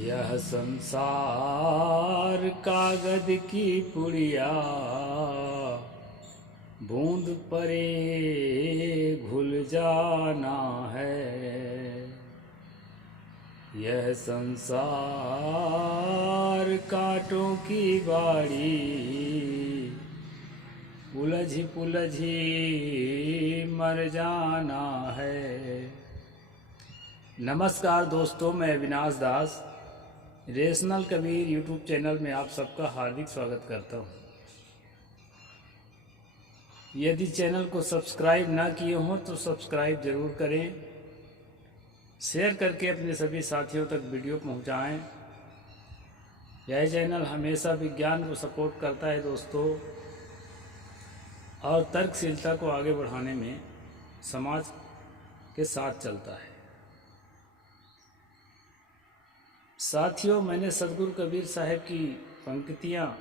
यह संसार कागज की पुड़िया, बूंद परे घुल जाना है। यह संसार कांटों की बाड़ी, उलझी पुलझी मर जाना है। नमस्कार दोस्तों, मैं अविनाश दास रेशनल कबीर यूट्यूब चैनल में आप सबका हार्दिक स्वागत करता हूं। यदि चैनल को सब्सक्राइब ना किए हों तो सब्सक्राइब ज़रूर करें, शेयर करके अपने सभी साथियों तक वीडियो पहुंचाएं। यह चैनल हमेशा विज्ञान को सपोर्ट करता है दोस्तों, और तर्कशीलता को आगे बढ़ाने में समाज के साथ चलता है। साथियों, मैंने सदगुरु कबीर साहब की पंक्तियाँ,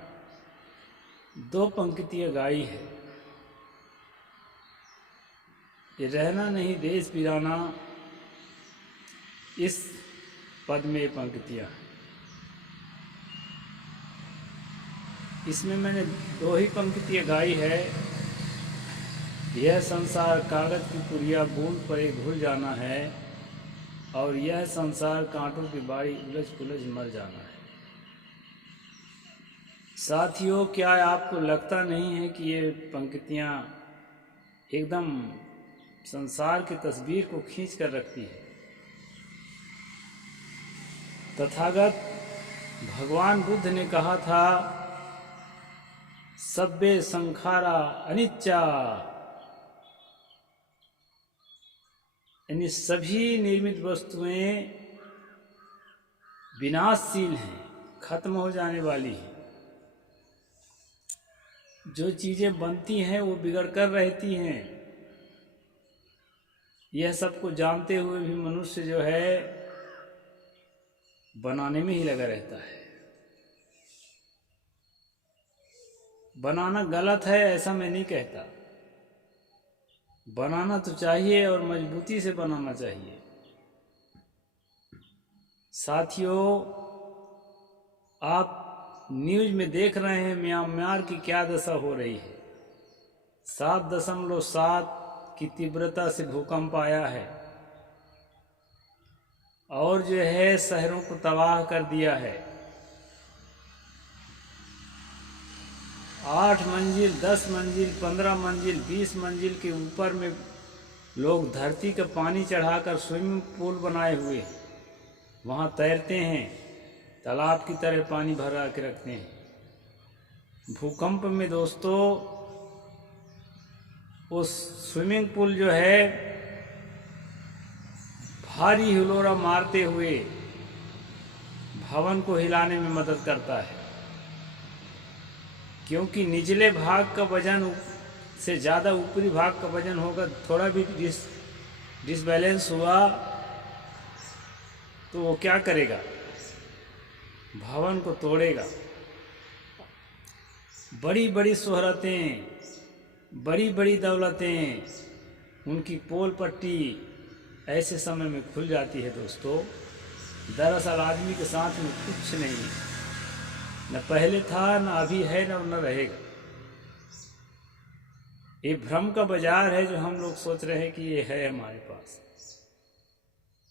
2 पंक्तियाँ गाई है। ये रहना नहीं देश वीराना, इस पद में पंक्तियाँ, इसमें मैंने 2 ही पंक्तियाँ गाई है। यह संसार कागज की पुड़िया, बूंद पर घुल जाना है, और यह संसार कांटों की बाड़ी, उलझ पुलझ मर जाना है। साथियों, क्या आपको लगता नहीं है कि ये पंक्तियाँ एकदम संसार की तस्वीर को खींच कर रखती है? तथागत भगवान बुद्ध ने कहा था, सब्बे संखारा अनिच्चा, यानी सभी निर्मित वस्तुएं विनाशशील हैं, खत्म हो जाने वाली हैं। जो चीज़ें बनती हैं वो बिगड़ कर रहती हैं। यह सबको जानते हुए भी मनुष्य जो है बनाने में ही लगा रहता है। बनाना गलत है ऐसा मैं नहीं कहता, बनाना तो चाहिए और मजबूती से बनाना चाहिए। साथियों, आप न्यूज़ में देख रहे हैं म्यांमार की क्या दशा हो रही है। 7.7 की तीव्रता से भूकंप आया है और जो है शहरों को तबाह कर दिया है। 8 मंजिल, 10 मंजिल, 15 मंजिल, 20 मंजिल के ऊपर में लोग धरती का पानी चढ़ाकर स्विमिंग पूल बनाए हुए वहाँ तैरते हैं, तालाब की तरह पानी भरा के रखते हैं। भूकंप में दोस्तों उस स्विमिंग पूल जो है भारी हिलोरा मारते हुए भवन को हिलाने में मदद करता है, क्योंकि निचले भाग का वजन से ज़्यादा ऊपरी भाग का वजन होगा। थोड़ा भी डिसबैलेंस हुआ तो वो क्या करेगा? भवन को तोड़ेगा। बड़ी बड़ी शोहरतें, बड़ी बड़ी दौलतें, उनकी पोल पट्टी ऐसे समय में खुल जाती है दोस्तों। दरअसल आदमी के साथ में कुछ नहीं, न पहले था, न अभी है, न रहेगा। ये भ्रम का बाजार है जो हम लोग सोच रहे हैं कि ये है हमारे पास।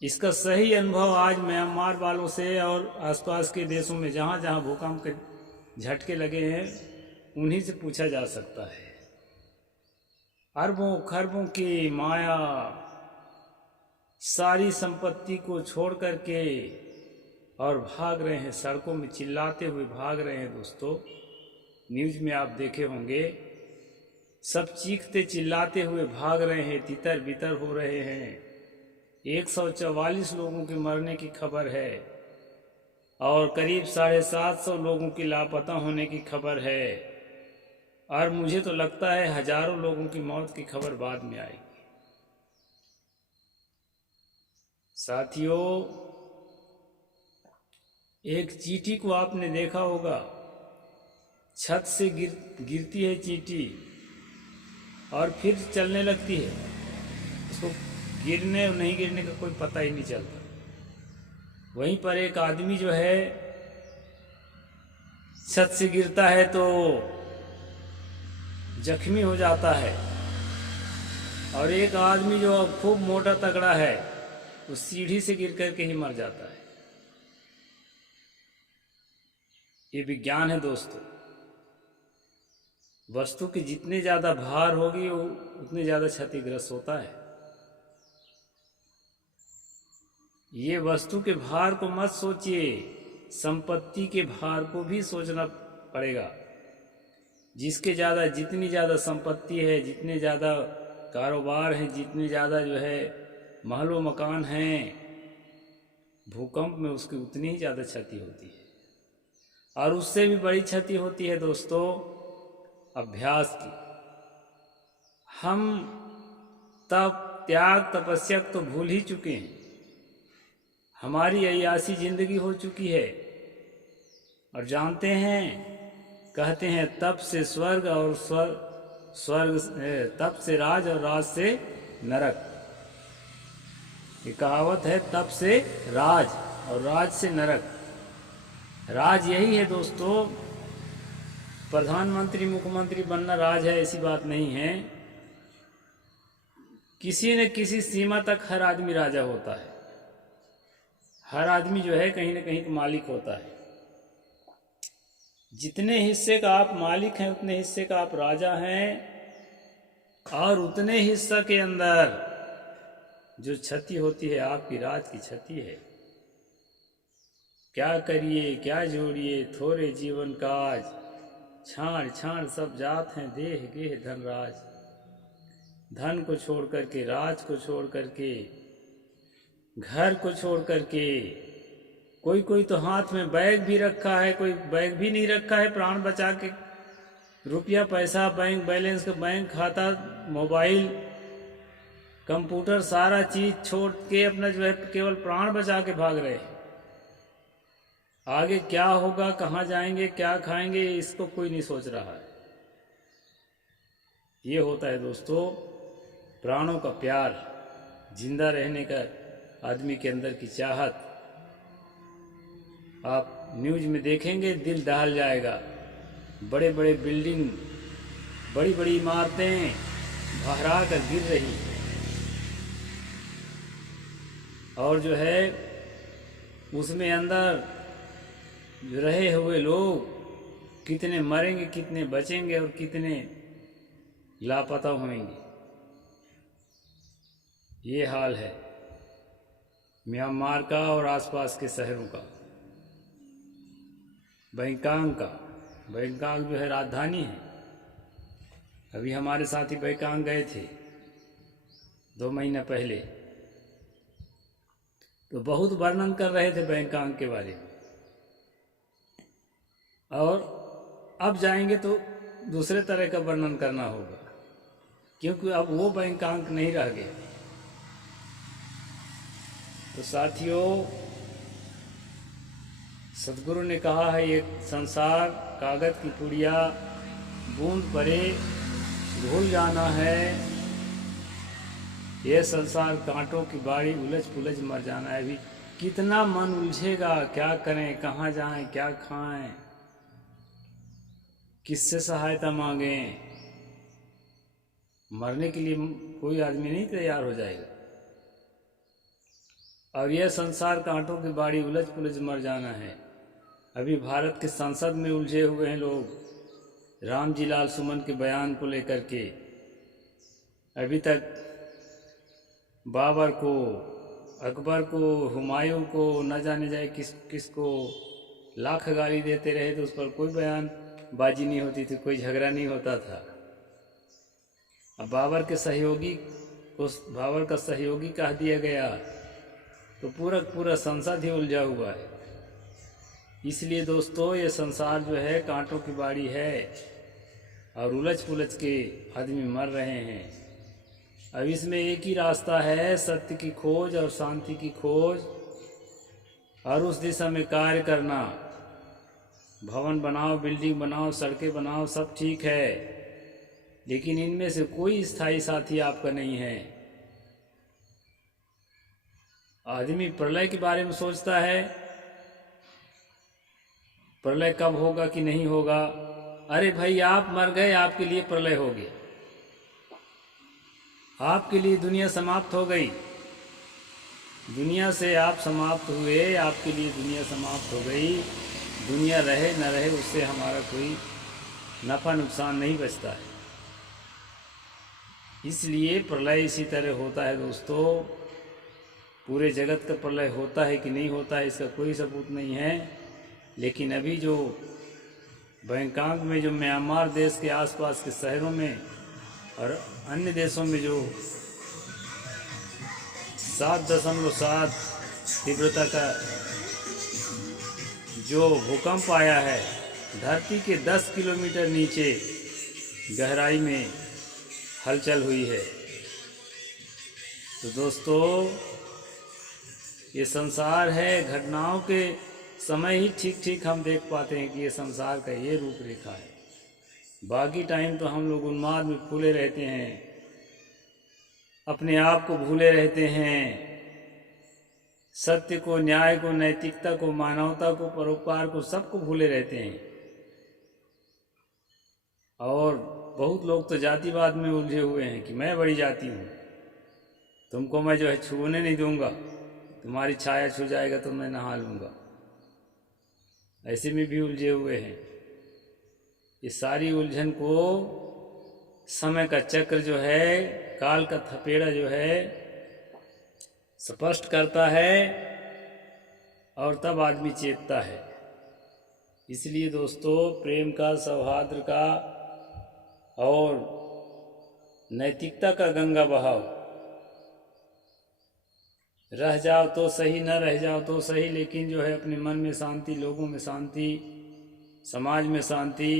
इसका सही अनुभव आज म्यांमार वालों से और आसपास के देशों में जहाँ जहाँ भूकंप के झटके लगे हैं उन्हीं से पूछा जा सकता है। अरबों खरबों की माया, सारी संपत्ति को छोड़ करके और भाग रहे हैं, सड़कों में चिल्लाते हुए भाग रहे हैं दोस्तों। न्यूज़ में आप देखे होंगे, सब चीखते चिल्लाते हुए भाग रहे हैं, तितर बितर हो रहे हैं। 144 लोगों के मरने की खबर है और करीब 750 लोगों की लापता होने की खबर है, और मुझे तो लगता है हजारों लोगों की मौत की खबर बाद में आएगी। साथियों, एक चींटी को आपने देखा होगा, छत से गिरती है चींटी और फिर चलने लगती है। उसको गिरने और नहीं गिरने का कोई पता ही नहीं चलता। वहीं पर एक आदमी जो है छत से गिरता है तो जख्मी हो जाता है, और एक आदमी जो खूब मोटा तगड़ा है वो सीढ़ी से गिर करके ही मर जाता है। ये विज्ञान है दोस्तों। वस्तु की जितने ज़्यादा भार होगी वो उतने ज़्यादा क्षतिग्रस्त होता है। ये वस्तु के भार को मत सोचिए, संपत्ति के भार को भी सोचना पड़ेगा। जितनी ज़्यादा संपत्ति है, जितने ज़्यादा कारोबार हैं, जितने ज़्यादा जो है महलों मकान हैं, भूकंप में उसकी उतनी ही ज़्यादा क्षति होती है। और उससे भी बड़ी क्षति होती है दोस्तों अभ्यास की। हम तप त्याग तपस्या तो भूल ही चुके हैं। हमारी अय्यासी जिंदगी हो चुकी है, और जानते हैं, कहते हैं तप से स्वर्ग और स्वर्ग तप से राज और राज से नरक। ये कहावत है, तप से राज और राज से नरक। राज यही है दोस्तों, प्रधानमंत्री मुख्यमंत्री बनना राज है ऐसी बात नहीं है। किसी न किसी सीमा तक हर आदमी राजा होता है। हर आदमी जो है कहीं न कहीं का मालिक होता है। जितने हिस्से का आप मालिक हैं उतने हिस्से का आप राजा हैं, और उतने हिस्सा के अंदर जो क्षति होती है आपकी राज की क्षति है। क्या करिए क्या जोड़िए थोड़े जीवन काज, छाण छाण सब जात हैं देह गेह धनराज। धन को छोड़ करके, राज को छोड़ करके, घर को छोड़ करके, कोई तो हाथ में बैग भी रखा है, कोई बैग भी नहीं रखा है प्राण बचा के। रुपया पैसा, बैंक बैलेंस, बैंक खाता, मोबाइल, कंप्यूटर, सारा चीज छोड़ के अपना जो है केवल प्राण बचा के भाग रहे हैं। आगे क्या होगा, कहाँ जाएंगे, क्या खाएंगे, इसको कोई नहीं सोच रहा है। ये होता है दोस्तों प्राणों का प्यार, जिंदा रहने का आदमी के अंदर की चाहत। आप न्यूज में देखेंगे दिल दहल जाएगा। बड़े बड़े बिल्डिंग, बड़ी बड़ी इमारतें भहरा कर गिर रही, और जो है उसमें अंदर जो रहे हुए लोग कितने मरेंगे, कितने बचेंगे और कितने लापता होंगे। ये हाल है म्यांमार का और आसपास के शहरों का। बैंकॉक जो है राजधानी है। अभी हमारे साथी बैंकॉक गए थे 2 महीना पहले, तो बहुत वर्णन कर रहे थे बैंकॉक के बारे में। और अब जाएंगे तो दूसरे तरह का वर्णन करना होगा, क्योंकि अब वो बैंकॉक नहीं रह गया। तो साथियों, सदगुरु ने कहा है ये संसार कागज की पुड़िया, बूंद पड़े भूल जाना है। ये संसार कांटों की बाड़ी, उलझ पुलझ मर जाना है। अभी कितना मन उलझेगा, क्या करें, कहाँ जाएं, क्या खाएं, किससे सहायता मांगें। मरने के लिए कोई आदमी नहीं तैयार हो जाएगा। और यह संसार कांटों की बाड़ी, उलझ पुलझ मर जाना है। अभी भारत के संसद में उलझे हुए हैं लोग राम जी लाल सुमन के बयान को लेकर के। अभी तक बाबर को, अकबर को, हुमायूं को, न जाने जाए किसको लाख गाली देते रहे, तो उस पर कोई बयान बाजी नहीं होती थी, कोई झगड़ा नहीं होता था। अब बाबर के सहयोगी को बाबर का सहयोगी कह दिया गया तो पूरा संसद ही उलझा हुआ है। इसलिए दोस्तों, ये संसार जो है कांटों की बाड़ी है और उलझ पुलझ के आदमी मर रहे हैं। अब इसमें एक ही रास्ता है, सत्य की खोज और शांति की खोज, और उस दिशा में कार्य करना। भवन बनाओ, बिल्डिंग बनाओ, सड़कें बनाओ, सब ठीक है, लेकिन इनमें से कोई स्थायी साथी आपका नहीं है। आदमी प्रलय के बारे में सोचता है, प्रलय कब होगा कि नहीं होगा। अरे भाई, आप मर गए, आपके लिए प्रलय हो गया, आपके लिए दुनिया समाप्त हो गई। दुनिया से आप समाप्त हुए, आपके लिए दुनिया समाप्त हो गई। दुनिया रहे न रहे, उससे हमारा कोई नफ़ा नुकसान नहीं बचता है। इसलिए प्रलय इसी तरह होता है दोस्तों। पूरे जगत का प्रलय होता है कि नहीं होता है, इसका कोई सबूत नहीं है। लेकिन अभी जो बैंकॉक में, जो म्यांमार देश के आसपास के शहरों में और अन्य देशों में जो 7.7 तीव्रता का जो भूकंप आया है, धरती के 10 किलोमीटर नीचे गहराई में हलचल हुई है। तो दोस्तों, ये संसार है, घटनाओं के समय ही ठीक ठीक हम देख पाते हैं कि ये संसार का ये रूपरेखा है। बाकी टाइम तो हम लोग उन्माद में फूले रहते हैं, अपने आप को भूले रहते हैं, सत्य को, न्याय को, नैतिकता को, मानवता को, परोपकार को, सबको भूले रहते हैं। और बहुत लोग तो जातिवाद में उलझे हुए हैं कि मैं बड़ी जाति हूँ, तुमको मैं जो है छूने नहीं दूंगा, तुम्हारी छाया छू जाएगा तो मैं नहा लूँगा। ऐसे में भी उलझे हुए हैं। ये सारी उलझन को समय का चक्र जो है, काल का थपेड़ा जो है, स्पष्ट करता है और तब आदमी चेतता है। इसलिए दोस्तों, प्रेम का, सौहार्द का और नैतिकता का गंगा बहाओ। रह जाओ तो सही, न रह जाओ तो सही, लेकिन जो है अपने मन में शांति, लोगों में शांति, समाज में शांति,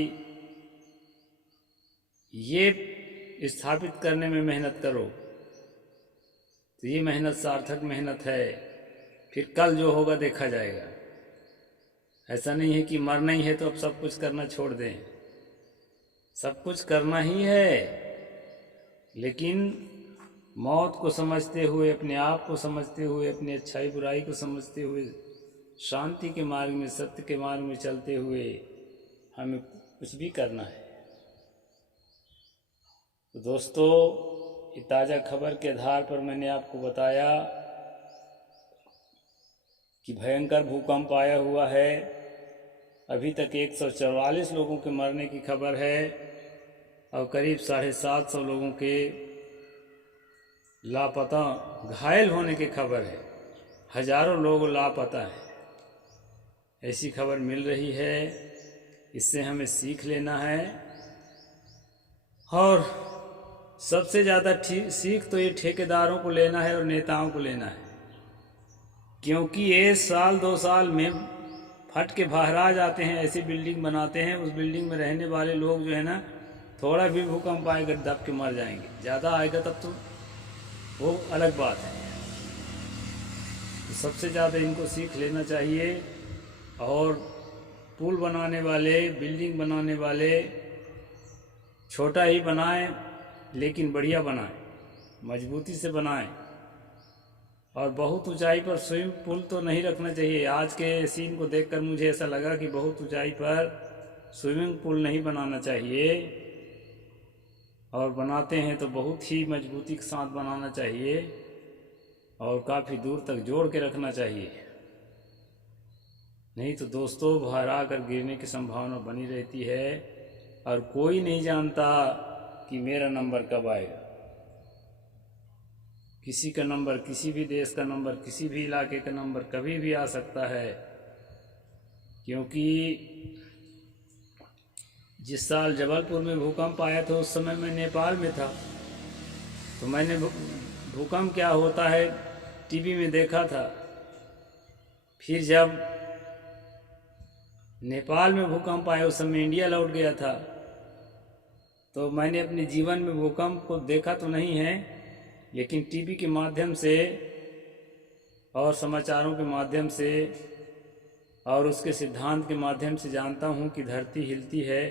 ये स्थापित करने में मेहनत करो। तो ये मेहनत सार्थक मेहनत है। फिर कल जो होगा देखा जाएगा। ऐसा नहीं है कि मरना ही है तो अब सब कुछ करना छोड़ दें। सब कुछ करना ही है, लेकिन मौत को समझते हुए, अपने आप को समझते हुए, अपनी अच्छाई बुराई को समझते हुए, शांति के मार्ग में, सत्य के मार्ग में चलते हुए हमें कुछ भी करना है। तो दोस्तों, ये ताज़ा खबर के आधार पर मैंने आपको बताया कि भयंकर भूकंप आया हुआ है। अभी तक 144 लोगों के मरने की खबर है और करीब 750 लोगों के लापता, घायल होने की खबर है। हजारों लोग लापता हैं, ऐसी खबर मिल रही है। इससे हमें सीख लेना है और सबसे ज़्यादा सीख तो ये ठेकेदारों को लेना है और नेताओं को लेना है, क्योंकि ये साल 2 साल में फट के बाहर आ जाते हैं, ऐसी बिल्डिंग बनाते हैं, उस बिल्डिंग में रहने वाले लोग जो है ना, थोड़ा भी भूकंप आएगा दब के मर जाएंगे। ज़्यादा आएगा तब तो वो अलग बात है। तो सबसे ज़्यादा इनको सीख लेना चाहिए। और पुल बनाने वाले, बिल्डिंग बनाने वाले छोटा ही बनाएं, लेकिन बढ़िया बनाएं, मजबूती से बनाएं। और बहुत ऊंचाई पर स्विमिंग पूल तो नहीं रखना चाहिए। आज के सीन को देखकर मुझे ऐसा लगा कि बहुत ऊंचाई पर स्विमिंग पूल नहीं बनाना चाहिए, और बनाते हैं तो बहुत ही मजबूती के साथ बनाना चाहिए और काफ़ी दूर तक जोड़ के रखना चाहिए। नहीं तो दोस्तों, बाहर आकर गिरने की संभावना बनी रहती है और कोई नहीं जानता कि मेरा नंबर कब आएगा। किसी का नंबर, किसी भी देश का नंबर, किसी भी इलाके का नंबर कभी भी आ सकता है। क्योंकि जिस साल जबलपुर में भूकंप आया था उस समय मैं नेपाल में था, तो मैंने भूकंप क्या होता है टीवी में देखा था। फिर जब नेपाल में भूकंप आया, उस समय इंडिया लौट गया था, तो मैंने अपने जीवन में भूकंप को देखा तो नहीं है, लेकिन टीवी के माध्यम से और समाचारों के माध्यम से और उसके सिद्धांत के माध्यम से जानता हूँ कि धरती हिलती है।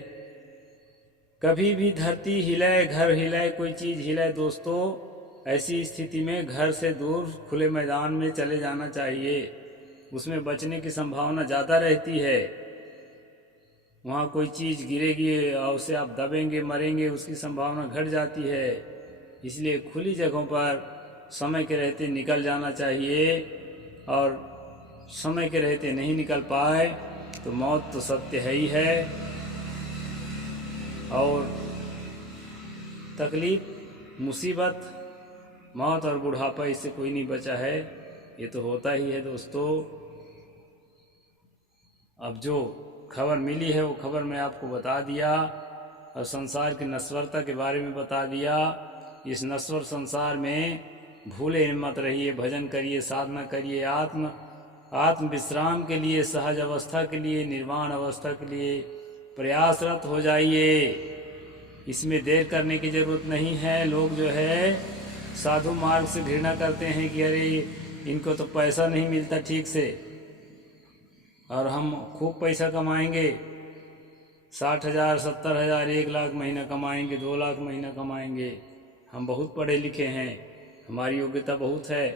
कभी भी धरती हिले, घर हिले, कोई चीज़ हिले दोस्तों, ऐसी स्थिति में घर से दूर खुले मैदान में चले जाना चाहिए। उसमें बचने की संभावना ज़्यादा रहती है। वहाँ कोई चीज़ गिरेगी और उसे आप दबेंगे, मरेंगे, उसकी संभावना घट जाती है। इसलिए खुली जगहों पर समय के रहते निकल जाना चाहिए, और समय के रहते नहीं निकल पाए तो मौत तो सत्य है ही है। और तकलीफ, मुसीबत, मौत और बुढ़ापा, इससे कोई नहीं बचा है। ये तो होता ही है दोस्तों। अब जो खबर मिली है वो खबर मैं आपको बता दिया, और संसार की नश्वरता के बारे में बता दिया। इस नश्वर संसार में भूले मत रहिए, भजन करिए, साधना करिए, आत्म विश्राम के लिए, सहज अवस्था के लिए, निर्वाण अवस्था के लिए प्रयासरत हो जाइए। इसमें देर करने की जरूरत नहीं है। लोग जो है साधु मार्ग से घृणा करते हैं कि अरे इनको तो पैसा नहीं मिलता ठीक से, और हम खूब पैसा कमाएंगे, 60,000, 70,000, 1 लाख महीना कमाएंगे, 2 लाख महीना कमाएंगे, हम बहुत पढ़े लिखे हैं, हमारी योग्यता बहुत है,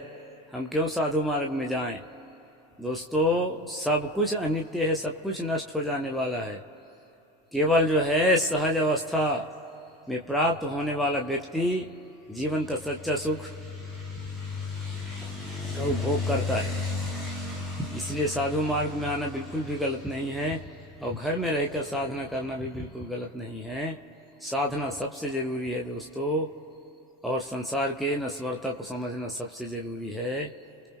हम क्यों साधु मार्ग में जाएं। दोस्तों, सब कुछ अनित्य है, सब कुछ नष्ट हो जाने वाला है। केवल जो है सहज अवस्था में प्राप्त होने वाला व्यक्ति जीवन का सच्चा सुख का उपभोग करता है। इसलिए साधु मार्ग में आना बिल्कुल भी गलत नहीं है, और घर में रहकर साधना करना भी बिल्कुल गलत नहीं है। साधना सबसे ज़रूरी है दोस्तों, और संसार के नश्वरता को समझना सबसे ज़रूरी है।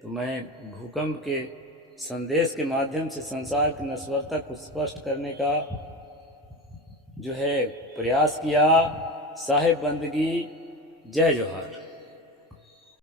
तो मैं भूकंप के संदेश के माध्यम से संसार की नश्वरता को स्पष्ट करने का जो है प्रयास किया। साहिब बंदगी, जय जोहार।